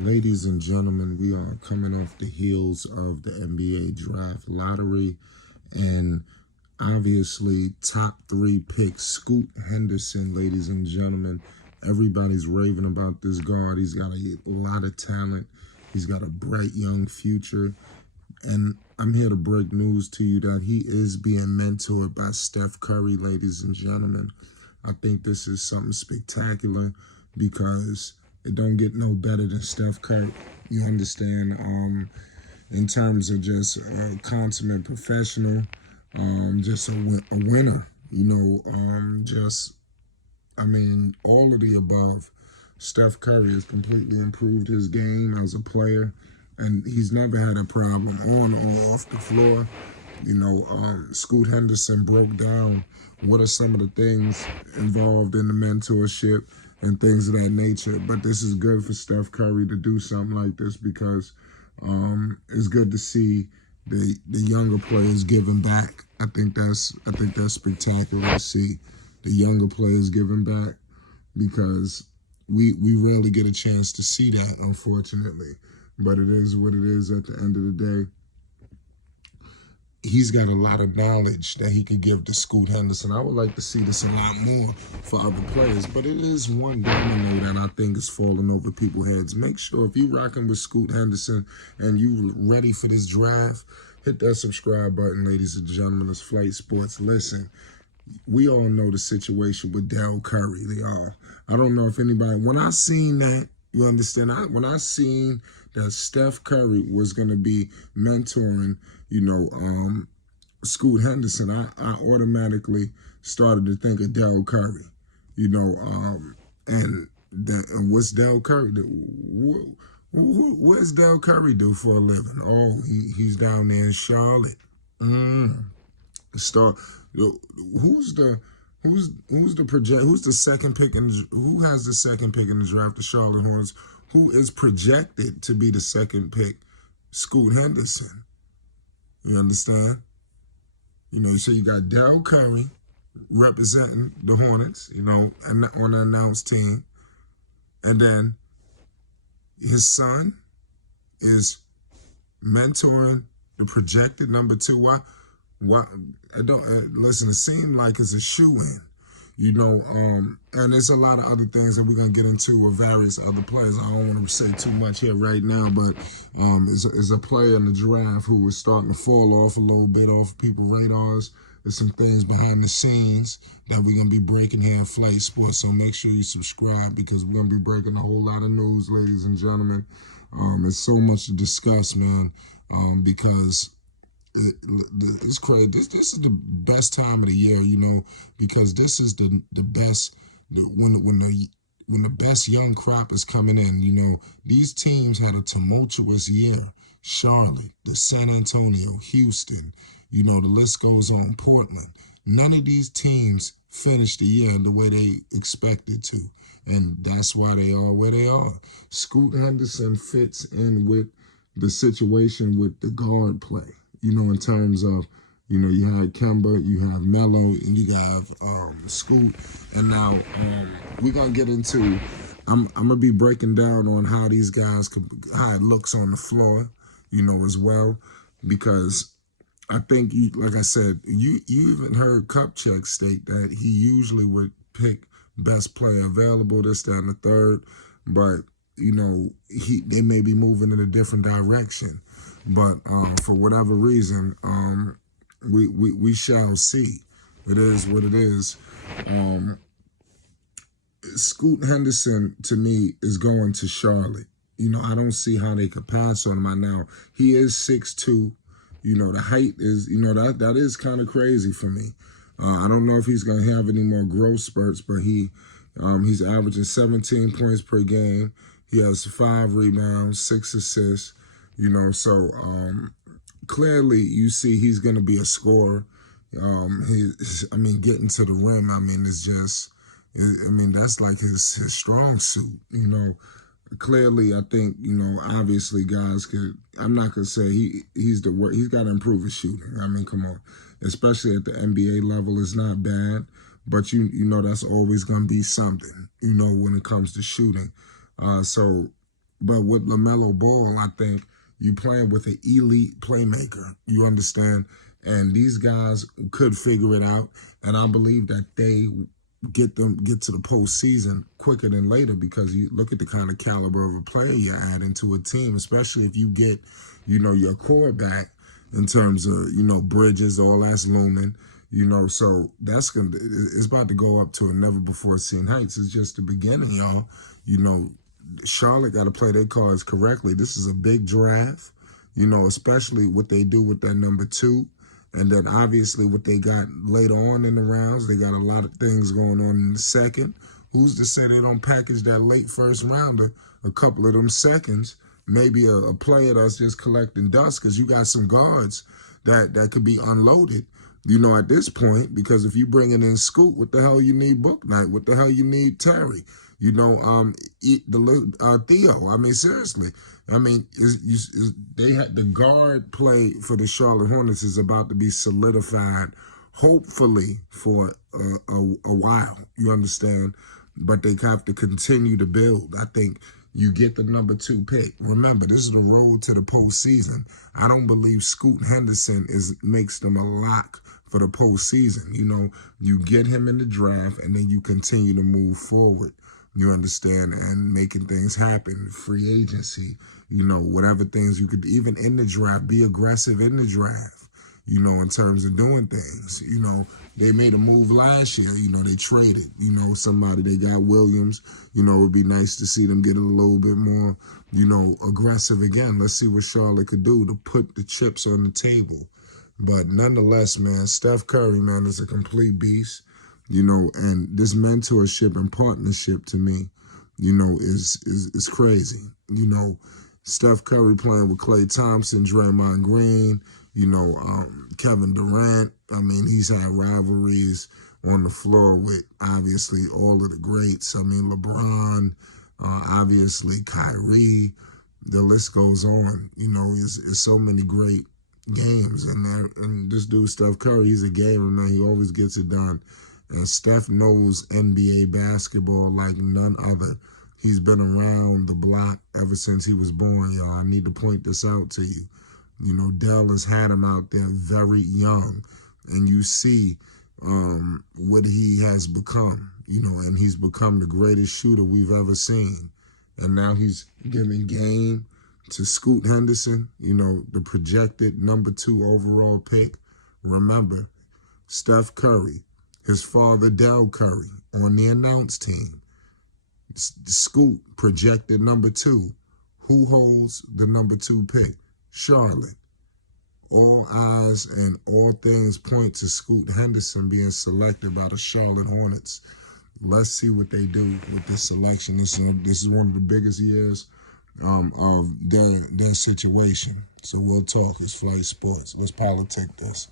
Ladies and gentlemen, we are coming off the heels of the NBA draft lottery, and obviously top three pick Scoot Henderson, ladies and gentlemen. Everybody's raving about this guard. He's got a lot of talent. He's got a bright young future. And I'm here to break news to you that he is being mentored by Steph Curry, ladies and gentlemen. I think this is something spectacular because it don't get no better than Steph Curry. You understand? In terms of just a consummate professional, just a winner. All of the above. Steph Curry has completely improved his game as a player, and he's never had a problem on or off the floor. Scoot Henderson broke down what are some of the things involved in the mentorship and things of that nature. But this is good for Steph Curry to do something like this because it's good to see the younger players giving back. I think that's spectacular to see the younger players giving back because we rarely get a chance to see that, unfortunately. But it is what it is at the end of the day. He's got a lot of knowledge that he could give to Scoot Henderson. I would like to see this a lot more for other players, but it is one domino that I think is falling over people's heads. Make sure if you're rocking with Scoot Henderson and you ready for this draft, hit that subscribe button, ladies and gentlemen. It's Flight Sports. Listen, we all know the situation with Dell Curry. I don't know if anybody, when I seen that, you understand, when I seen that Steph Curry was going to be mentoring, Scoot Henderson, I automatically started to think of Dell Curry, and what's Dell Curry do? What's Dell Curry do for a living? Oh, he's down there in Charlotte. Start. Who's the second pick who has the second pick in the draft? The Charlotte Hornets. Who is projected to be the second pick? Scoot Henderson. You understand? So you got Dell Curry representing the Hornets, and on the announced team. And then his son is mentoring the projected number two. Why? I don't listen. It seemed like it's a shoe-in, and there's a lot of other things that we're gonna get into with various other players. I don't want to say too much here right now, but is a player in the draft who is starting to fall off a little bit off people's radars. There's some things behind the scenes that we're gonna be breaking here at Flight Sports. So make sure you subscribe because we're gonna be breaking a whole lot of news, ladies and gentlemen. There's so much to discuss, man, because it's crazy. This is the best time of the year, because this is the best when the best young crop is coming in. These teams had a tumultuous year. Charlotte, the San Antonio, Houston, the list goes on. Portland. None of these teams finished the year the way they expected to, and that's why they are where they are. Scoot Henderson fits in with the situation with the guard play. In terms of, you had Kemba, you have Melo, and you have Scoot. And now we're going to get into, I'm going to be breaking down on how these guys, how it looks on the floor, as well. Because I think, like I said, you even heard Kupchak state that he usually would pick best player available, this, that, and the third. But, they may be moving in a different direction. But for whatever reason, we shall see. It is what it is. Scoot Henderson, to me, is going to Charlotte. I don't see how they could pass on him right now. He is 6'2". The height is, that is kind of crazy for me. I don't know if he's going to have any more growth spurts, but he's averaging 17 points per game. He has 5 rebounds, 6 assists. So clearly you see he's going to be a scorer. Getting to the rim, it's just, that's like his strong suit. Clearly I think, obviously guys could, I'm not going to say he's got to improve his shooting. Come on. Especially at the NBA level, it's not bad. But, that's always going to be something, when it comes to shooting. So But with LaMelo Ball, I think you playing with an elite playmaker. You understand? And these guys could figure it out. And I believe that they get to the postseason quicker than later, because you look at the kind of caliber of a player you're adding to a team, especially if you get, your core back in terms of, Bridges, all that's looming, so it's about to go up to a never before seen heights. It's just the beginning, y'all. Charlotte got to play their cards correctly. This is a big draft, especially what they do with that number 2. And then obviously what they got later on in the rounds. They got a lot of things going on in the second. Who's to say they don't package that late first rounder, a couple of them seconds, maybe a player that's just collecting dust, because you got some guards that could be unloaded, at this point, because if you bringing in Scoot, what the hell you need Book Night? What the hell you need Terry? Theo. I mean, seriously. I mean, they had the guard play for the Charlotte Hornets is about to be solidified, hopefully for a while. You understand? But they have to continue to build. I think you get the number 2 pick. Remember, this is the road to the postseason. I don't believe Scoot Henderson makes them a lock for the postseason. You get him in the draft, and then you continue to move forward. You understand? And making things happen, free agency, whatever things you could, even in the draft, be aggressive in the draft, in terms of doing things. They made a move last year, they traded, somebody, they got Williams, it would be nice to see them get a little bit more, aggressive again. Let's see what Charlotte could do to put the chips on the table. But nonetheless, man, Steph Curry, man, is a complete beast. And this mentorship and partnership to me, is crazy. Steph Curry playing with Klay Thompson, Draymond Green, Kevin Durant. I mean, he's had rivalries on the floor with, obviously, all of the greats. I mean, LeBron, obviously, Kyrie. The list goes on. It's so many great games in there. And this dude, Steph Curry, he's a gamer, man. He always gets it done. And Steph knows NBA basketball like none other. He's been around the block ever since he was born, y'all. I need to point this out to you. Dell has had him out there very young. And you see what he has become, and he's become the greatest shooter we've ever seen. And now he's giving game to Scoot Henderson, the projected number 2 overall pick. Remember, Steph Curry, his father, Dell Curry, on the announced team. Scoot, projected number 2. Who holds the number 2 pick? Charlotte. All eyes and all things point to Scoot Henderson being selected by the Charlotte Hornets. Let's see what they do with this selection. This is one of the biggest years of their situation. So we'll talk. It's Flight Sports. Let's politic this.